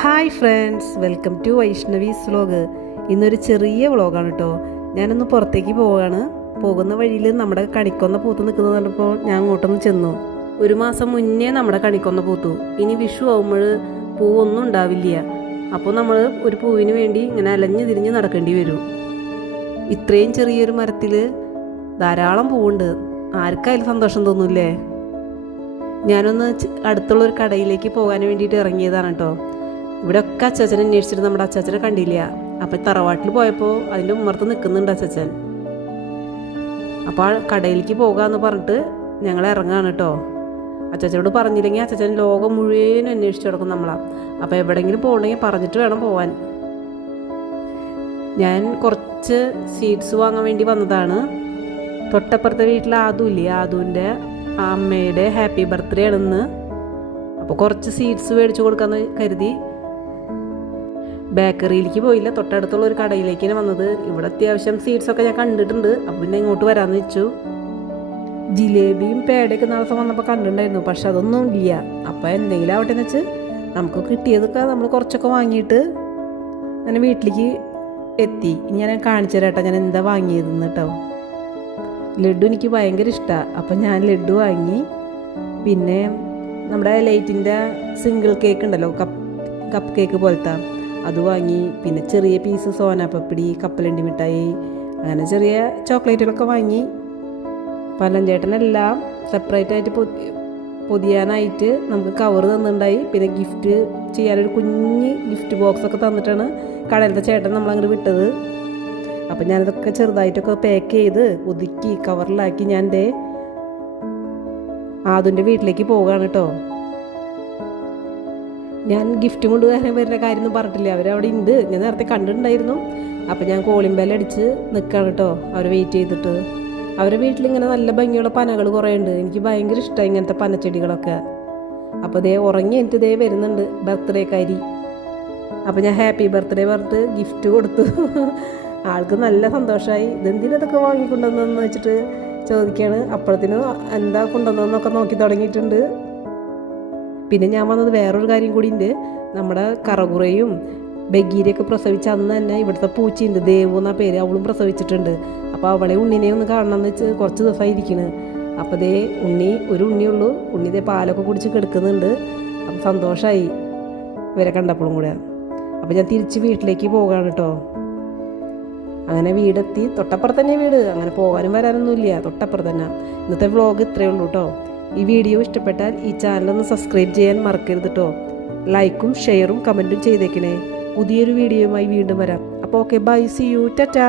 Hi friends, welcome to Vaishnavi's vlog. ഇന്നൊരു ചെറിയ വ്ലോഗാണ് കേട്ടോ. ഞാനൊന്ന് പുറത്തേക്ക് പോവുകയാണ്. പോകുന്ന വഴിയിൽ നമ്മുടെ കണിക്കൊന്ന പൂത്ത് നിൽക്കുന്നത് കണ്ടപ്പോൾ ഞാൻ അങ്ങോട്ടൊന്ന് ചെന്നു. ഒരു മാസം മുന്നേ നമ്മുടെ കണിക്കൊന്ന പൂത്തു. ഇനി വിഷു ആകുമ്പോൾ പൂവൊന്നും ഉണ്ടാവില്ല. അപ്പോൾ നമ്മൾ ഒരു പൂവിന് വേണ്ടി ഇങ്ങനെ അലഞ്ഞു തിരിഞ്ഞ് നടക്കേണ്ടി വരും. ഇത്രയും ചെറിയൊരു മരത്തിൽ ധാരാളം പൂവുണ്ട്. ആർക്കായാലും സന്തോഷം തോന്നൂല്ലേ? ഞാനൊന്ന് അടുത്തുള്ളൊരു കടയിലേക്ക് പോകാൻ വേണ്ടിയിട്ട് ഇറങ്ങിയതാണ് കേട്ടോ. ഇവിടെ ഒക്കെ അച്ചാച്ചനെ അന്വേഷിച്ചിട്ട് നമ്മുടെ അച്ചാച്ചനെ കണ്ടില്ല. അപ്പം തറവാട്ടിൽ പോയപ്പോൾ അതിൻ്റെ ഉമ്മർത്ത് നിൽക്കുന്നുണ്ട് അച്ചാച്ചൻ. അപ്പോൾ ആ കടയിലേക്ക് പോകാമെന്ന് പറഞ്ഞിട്ട് ഞങ്ങൾ ഇറങ്ങാണ് കേട്ടോ. അച്ചാച്ചനോട് പറഞ്ഞില്ലെങ്കിൽ അച്ചാച്ചൻ ലോകം മുഴുവൻ അന്വേഷിച്ച് കിടക്കും നമ്മളാ. അപ്പോൾ എവിടെയെങ്കിലും പോകണമെങ്കിൽ പറഞ്ഞിട്ട് വേണം പോവാൻ. ഞാൻ കുറച്ച് സ്വീറ്റ്സ് വാങ്ങാൻ വേണ്ടി വന്നതാണ്. തൊട്ടപ്പുറത്തെ വീട്ടിൽ ആദുല്ലേ, ആദുവിൻ്റെ അമ്മയുടെ ഹാപ്പി ബർത്ത്ഡേ ആണെന്ന്. അപ്പോൾ കുറച്ച് സ്വീറ്റ്സ് മേടിച്ചു കൊടുക്കാമെന്ന് കരുതി ബേക്കറിയിലേക്ക് പോയില്ല, തൊട്ടടുത്തുള്ള ഒരു കടയിലേക്കാണ് വന്നത്. ഇവിടെ അത്യാവശ്യം സ്വീറ്റ്സൊക്കെ ഞാൻ കണ്ടിട്ടുണ്ട്. അപ്പോൾ പിന്നെ ഇങ്ങോട്ട് വരാമെന്ന് വെച്ചു. ജിലേബിയും പേടയൊക്കെ നാളെ വന്നപ്പോൾ കണ്ടിട്ടുണ്ടായിരുന്നു, പക്ഷെ അതൊന്നും ഇല്ല. അപ്പോൾ എന്തെങ്കിലും ആവട്ടെ എന്ന് വെച്ച് നമുക്ക് കിട്ടിയതൊക്കെ നമ്മൾ കുറച്ചൊക്കെ വാങ്ങിയിട്ട് അങ്ങനെ വീട്ടിലേക്ക് എത്തി. ഇനി ഞാൻ കാണിച്ചു തരാം കേട്ടോ ഞാൻ എന്താ വാങ്ങിയതെന്ന് കേട്ടോ. ലഡു എനിക്ക് ഭയങ്കര ഇഷ്ടമാണ്. അപ്പം ഞാൻ ലഡു വാങ്ങി. പിന്നെ നമ്മുടെ ലൈറ്റിൻ്റെ സിംഗിൾ കേക്ക് ഉണ്ടല്ലോ, കപ്പ് കേക്ക് പോലത്തെ, അത് വാങ്ങി. പിന്നെ ചെറിയ പീസ് സോനാപ്പപ്പിടി, കപ്പലണ്ടി മിഠായി, അങ്ങനെ ചെറിയ ചോക്ലേറ്റുകളൊക്കെ വാങ്ങി. പല്ലഞ്ചേട്ടനെല്ലാം സെപ്പറേറ്റായിട്ട് പൊതിയാനായിട്ട് നമുക്ക് കവർ തന്നിട്ടുണ്ടായി. പിന്നെ ഗിഫ്റ്റ് ചെയ്യാനൊരു കുഞ്ഞ് ഗിഫ്റ്റ് ബോക്സൊക്കെ തന്നിട്ടാണ് കടയിലത്തെ ചേട്ടൻ നമ്മളങ്ങോട്ട് വിട്ടത്. അപ്പം ഞാനിതൊക്കെ ചെറുതായിട്ടൊക്കെ പാക്ക് ചെയ്ത് ഒതുക്കി കവറിലാക്കി ഞാൻ എൻ്റെ ആദിൻ്റെ വീട്ടിലേക്ക് പോവുകയാണ് കേട്ടോ. ഞാൻ ഗിഫ്റ്റ് കൊണ്ട് വരുന്ന കാര്യമൊന്നും പറഞ്ഞിട്ടില്ല, അവരവിടെ ഉണ്ട്, ഞാൻ നേരത്തെ കണ്ടിട്ടുണ്ടായിരുന്നു. അപ്പം ഞാൻ കോളിംഗ് ബെൽ അടിച്ച് നിൽക്കുകയാണ് കേട്ടോ, അവരെ വെയിറ്റ് ചെയ്തിട്ട്. അവരുടെ വീട്ടിലിങ്ങനെ നല്ല ഭംഗിയുള്ള പനകൾ കുറേ ഉണ്ട്. എനിക്ക് ഭയങ്കര ഇഷ്ടമായി ഇങ്ങനത്തെ പനച്ചെടികളൊക്കെ. അപ്പോൾ ദേ ഉറങ്ങി എനിക്ക് ദേ വരുന്നുണ്ട് ബർത്ത്ഡേക്കാരി. അപ്പോൾ ഞാൻ ഹാപ്പി ബർത്ത്ഡേ പറഞ്ഞിട്ട് ഗിഫ്റ്റ് കൊടുത്തു. ആൾക്ക് നല്ല സന്തോഷമായി. ഇതെന്തിനതൊക്കെ വാങ്ങിക്കൊണ്ടുവന്നെന്ന് വെച്ചിട്ട് ചോദിക്കുകയാണ്. അപ്പോഴത്തേനും എന്താ കൊണ്ടുവന്നതെന്നൊക്കെ നോക്കി തുടങ്ങിയിട്ടുണ്ട്. പിന്നെ ഞാൻ വന്നത് വേറൊരു കാര്യം കൂടി ഉണ്ട്. നമ്മുടെ കറകുറയും ബഗീരിയൊക്കെ പ്രസവിച്ച അന്ന് തന്നെ ഇവിടുത്തെ പൂച്ചയുണ്ട്, ദേവു എന്നാ പേര്, അവളും പ്രസവിച്ചിട്ടുണ്ട്. അപ്പോൾ അവളെ ഉണ്ണിനെ ഒന്ന് കാണണമെന്ന് വെച്ച് കുറച്ച് ദിവസമായി ഇരിക്കുന്നത്. അപ്പോൾ ദേ ഒരു ഉണ്ണിയുള്ളൂ. ഉണ്ണി ദേ പാലൊക്കെ കുടിച്ച് കിടക്കുന്നുണ്ട്. അപ്പം സന്തോഷമായി ഇവരെ കണ്ടപ്പോഴും കൂടെ. അപ്പോൾ ഞാൻ തിരിച്ച് വീട്ടിലേക്ക് പോവുകയാണ് കേട്ടോ. അങ്ങനെ വീടെത്തി. തൊട്ടപ്പുറത്ത് തന്നെ വീട്, അങ്ങനെ പോകാനും വരാനൊന്നുമില്ല, തൊട്ടപ്പുറത്ത് തന്നെ. ഇന്നത്തെ വ്ളോഗ് ഇത്രയേ ഉള്ളൂ കേട്ടോ. ഈ വീഡിയോ ഇഷ്ടപ്പെട്ടാൽ ഈ ചാനലൊന്ന് സബ്സ്ക്രൈബ് ചെയ്യാൻ മറക്കരുത് കേട്ടോ. ലൈക്കും ഷെയറും കമൻറ്റും ചെയ്തേക്കണേ. പുതിയൊരു വീഡിയോയുമായി വീണ്ടും വരാം. അപ്പോൾ okay, bye, see you, Tata.